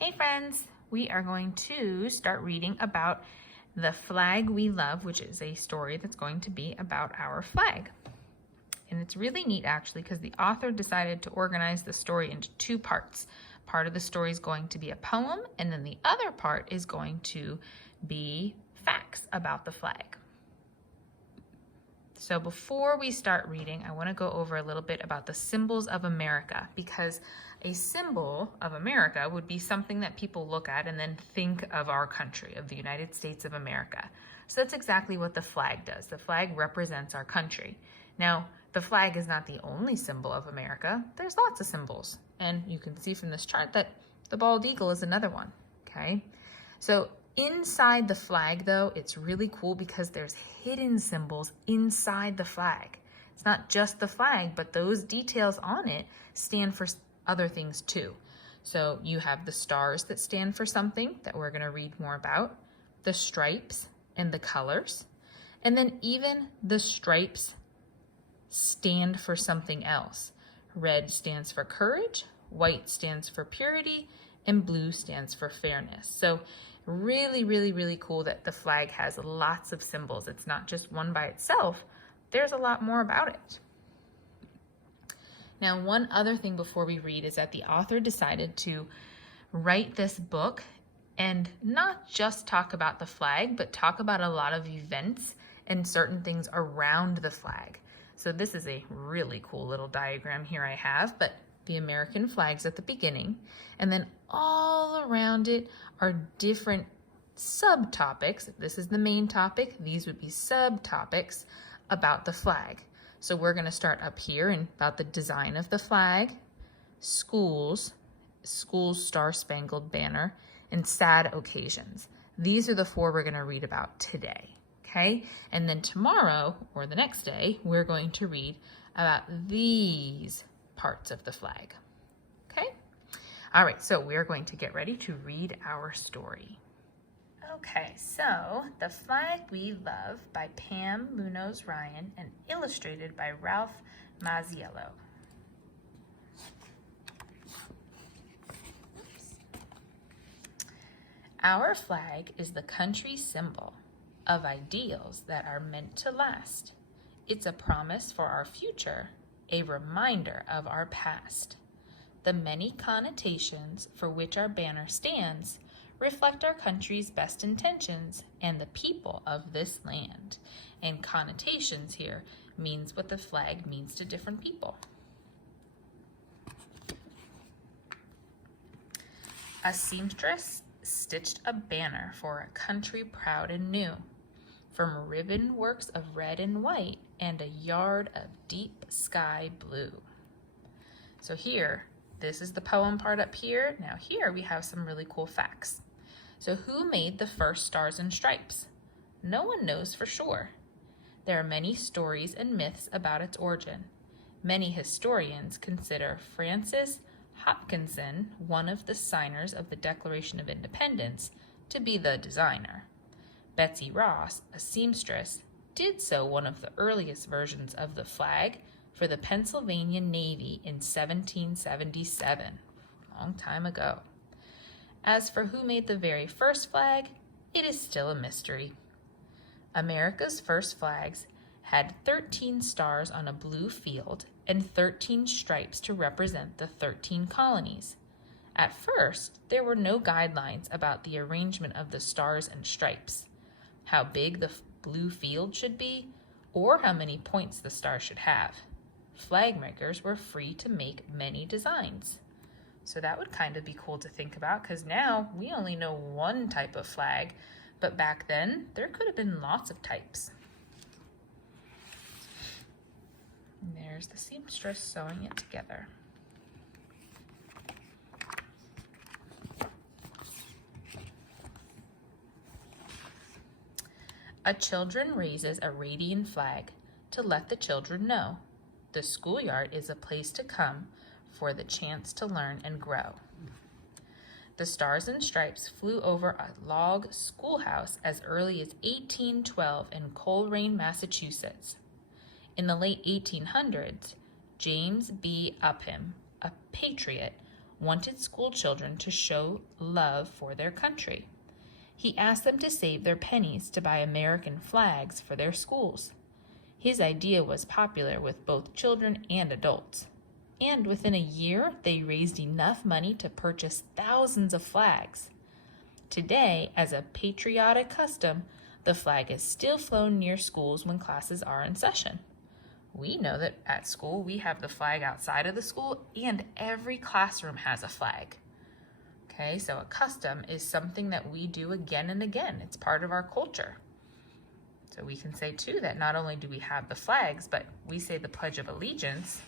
Hey friends, we are going to start reading about The Flag We Love, which is a story that's going to be about our flag. And it's really neat actually because the author decided to organize the story into two parts. Part of the story is going to be a poem, and then the other part is going to be facts about the flag. So before we start reading, I want to go over a little bit about the symbols of America, because a symbol of America would be something that people look at and then think of our country, of the United States of America. So that's exactly what the flag does. The flag represents our country. Now, the flag is not the only symbol of America. There's lots of symbols. And you can see from this chart that the bald eagle is another one, okay? So inside the flag, though, it's really cool because there's hidden symbols inside the flag. It's not just the flag, but those details on it stand for other things too. So you have the stars that stand for something that we're going to read more about, the stripes and the colors, and then even the stripes stand for something else. Red stands for courage, white stands for purity, and blue stands for fairness. So really, really, really cool that the flag has lots of symbols. It's not just one by itself. There's a lot more about it. Now, one other thing before we read is that the author decided to write this book and not just talk about the flag, but talk about a lot of events and certain things around the flag. So this is a really cool little diagram here I have, but the American flag's at the beginning, and then all around it are different subtopics. If this is the main topic, these would be subtopics about the flag. So we're going to start up here and about the design of the flag, schools Star-Spangled Banner, and sad occasions. These are the four we're going to read about today, okay? And then tomorrow, or the next day, we're going to read about these parts of the flag, okay? All right, so we're going to get ready to read our story. Okay, so The Flag We Love by Pam Munoz Ryan and illustrated by Ralph Mazziello. Our flag is the country's symbol of ideals that are meant to last. It's a promise for our future, a reminder of our past. The many connotations for which our banner stands reflect our country's best intentions and the people of this land. And connotations here means what the flag means to different people. A seamstress stitched a banner for a country proud and new, from ribbon works of red and white and a yard of deep sky blue. So here, this is the poem part up here. Now here we have some really cool facts. So who made the first Stars and Stripes? No one knows for sure. There are many stories and myths about its origin. Many historians consider Francis Hopkinson, one of the signers of the Declaration of Independence, to be the designer. Betsy Ross, a seamstress, did sew one of the earliest versions of the flag for the Pennsylvania Navy in 1777, a long time ago. As for who made the very first flag, it is still a mystery. America's first flags had 13 stars on a blue field and 13 stripes to represent the 13 colonies. At first, there were no guidelines about the arrangement of the stars and stripes, how big the blue field should be, or how many points the star should have. Flag makers were free to make many designs. So that would kind of be cool to think about, because now we only know one type of flag, but back then there could have been lots of types. And there's the seamstress sewing it together. A children raises a radiant flag to let the children know the schoolyard is a place to come for the chance to learn and grow. The Stars and Stripes flew over a log schoolhouse as early as 1812 in Coleraine, Massachusetts. In the late 1800s, James B. Upham, a patriot, wanted school children to show love for their country. He asked them to save their pennies to buy American flags for their schools. His idea was popular with both children and adults. And within a year, they raised enough money to purchase thousands of flags. Today, as a patriotic custom, the flag is still flown near schools when classes are in session. We know that at school we have the flag outside of the school, and every classroom has a flag. Okay, so a custom is something that we do again and again. It's part of our culture. So we can say too that not only do we have the flags, but we say the Pledge of Allegiance,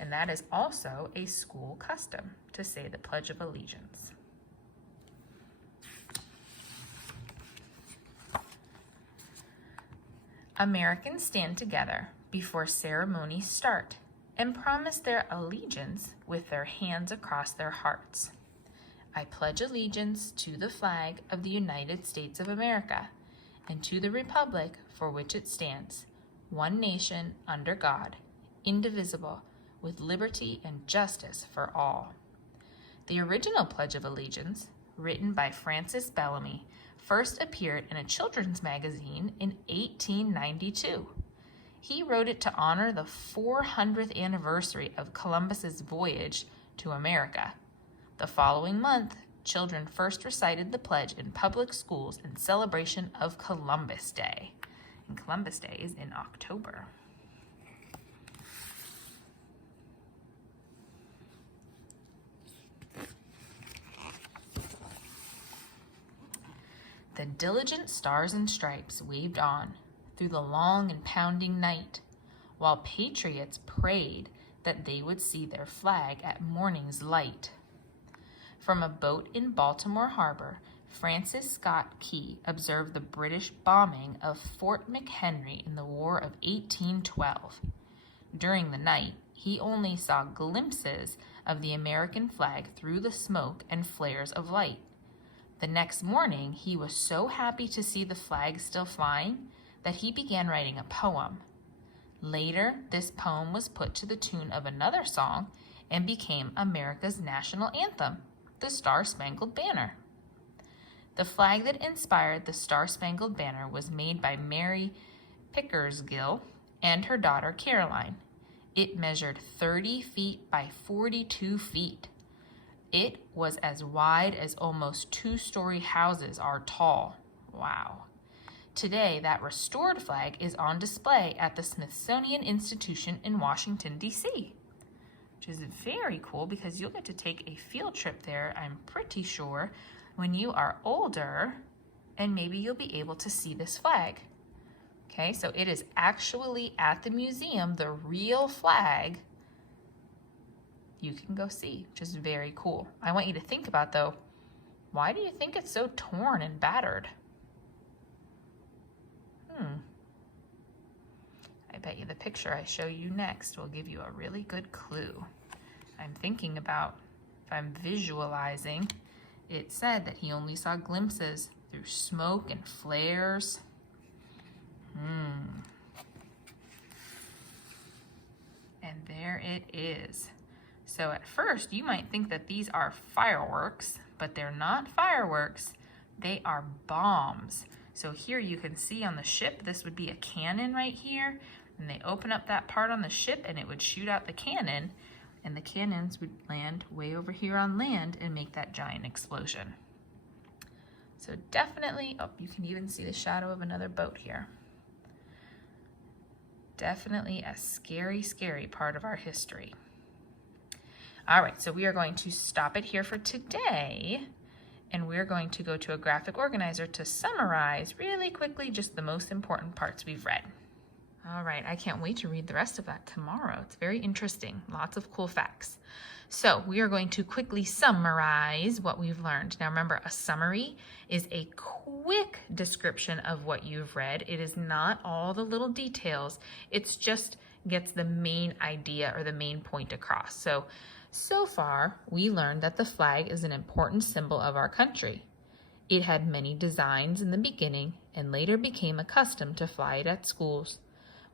and that is also a school custom to say the Pledge of Allegiance. Americans stand together before ceremonies start and promise their allegiance with their hands across their hearts. I pledge allegiance to the flag of the United States of America and to the republic for which it stands, one nation under God, indivisible, with liberty and justice for all. The original Pledge of Allegiance, written by Francis Bellamy, first appeared in a children's magazine in 1892. He wrote it to honor the 400th anniversary of Columbus's voyage to America. The following month, children first recited the pledge in public schools in celebration of Columbus Day. And Columbus Day is in October. The diligent stars and stripes waved on through the long and pounding night, while patriots prayed that they would see their flag at morning's light. From a boat in Baltimore Harbor, Francis Scott Key observed the British bombing of Fort McHenry in the War of 1812. During the night, he only saw glimpses of the American flag through the smoke and flares of light. The next morning, he was so happy to see the flag still flying that he began writing a poem. Later, this poem was put to the tune of another song and became America's national anthem, the Star-Spangled Banner. The flag that inspired the Star-Spangled Banner was made by Mary Pickersgill and her daughter Caroline. It measured 30 feet by 42 feet. It was as wide as almost two-story houses are tall. Wow. Today, that restored flag is on display at the Smithsonian Institution in Washington, D.C., which is very cool because you'll get to take a field trip there, I'm pretty sure, when you are older, and maybe you'll be able to see this flag. Okay, so it is actually at the museum, the real flag you can go see, which is very cool. I want you to think about, though, why do you think it's so torn and battered? I bet you the picture I show you next will give you a really good clue. I'm thinking about, if I'm visualizing, it said that he only saw glimpses through smoke and flares. And there it is. So at first you might think that these are fireworks, but they're not fireworks. They are bombs. So here you can see on the ship, this would be a cannon right here. And they open up that part on the ship and it would shoot out the cannon. And the cannons would land way over here on land and make that giant explosion. So definitely, oh, you can even see the shadow of another boat here. Definitely a scary, scary part of our history. All right, so we are going to stop it here for today. And we're going to go to a graphic organizer to summarize really quickly just the most important parts we've read. All right, I can't wait to read the rest of that tomorrow. It's very interesting, lots of cool facts. So we are going to quickly summarize what we've learned. Now remember, a summary is a quick description of what you've read. It is not all the little details. It's just gets the main idea or the main point across. So far, we learned that the flag is an important symbol of our country. It had many designs in the beginning and later became a custom to fly it at schools.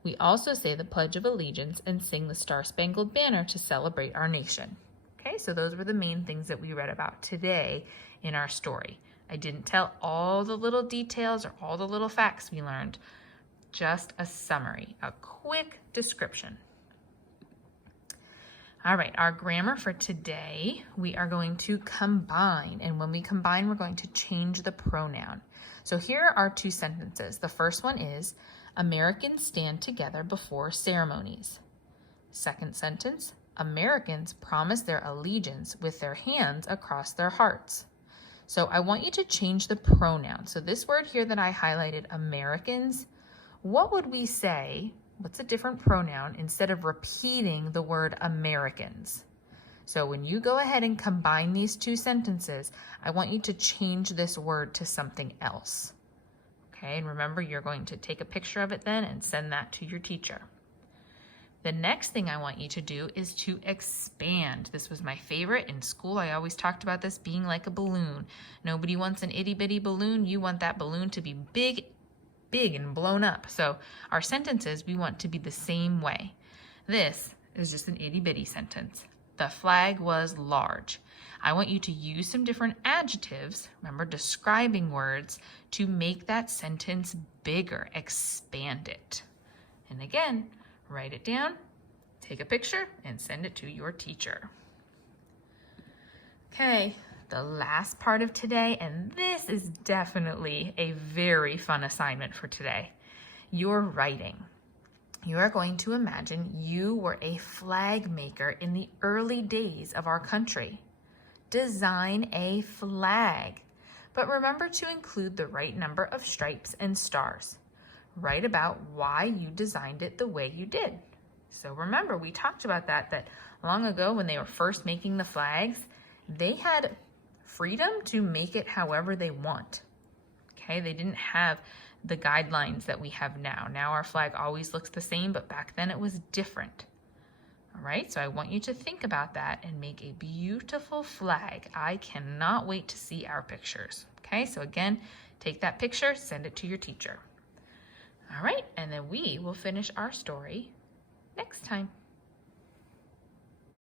We also say the Pledge of Allegiance and sing the Star-Spangled Banner to celebrate our nation. Okay? Okay, so those were the main things that we read about today in our story. I didn't tell all the little details or all the little facts we learned, just a summary, a quick description. All right, our grammar for today, we are going to combine. And when we combine, we're going to change the pronoun. So here are 2 sentences. The first one is, Americans stand together before ceremonies. Second sentence, Americans promise their allegiance with their hands across their hearts. So I want you to change the pronoun. So this word here that I highlighted, Americans, what would we say? What's a different pronoun instead of repeating the word Americans? So when you go ahead and combine these 2 sentences, I want you to change this word to something else. Okay, and remember, you're going to take a picture of it then and send that to your teacher. The next thing I want you to do is to expand. This was my favorite. In school, I always talked about this being like a balloon. Nobody wants an itty bitty balloon. You want that balloon to be big and blown up. So our sentences, we want to be the same way. This is just an itty bitty sentence. The flag was large. I want you to use some different adjectives, remember describing words, to make that sentence bigger, expand it. And again, write it down, take a picture, and send it to your teacher. Okay, the last part of today, and this is definitely a very fun assignment for today. You're writing. You are going to imagine you were a flag maker in the early days of our country. Design a flag, but remember to include the right number of stripes and stars. Write about why you designed it the way you did. So remember, we talked about that long ago when they were first making the flags, they had freedom to make it however they want. Okay, they didn't have the guidelines that we have now. Now our flag always looks the same, but back then it was different. All right, so I want you to think about that and make a beautiful flag. I cannot wait to see our pictures. Okay, so again, take that picture, send it to your teacher. All right, and then we will finish our story next time.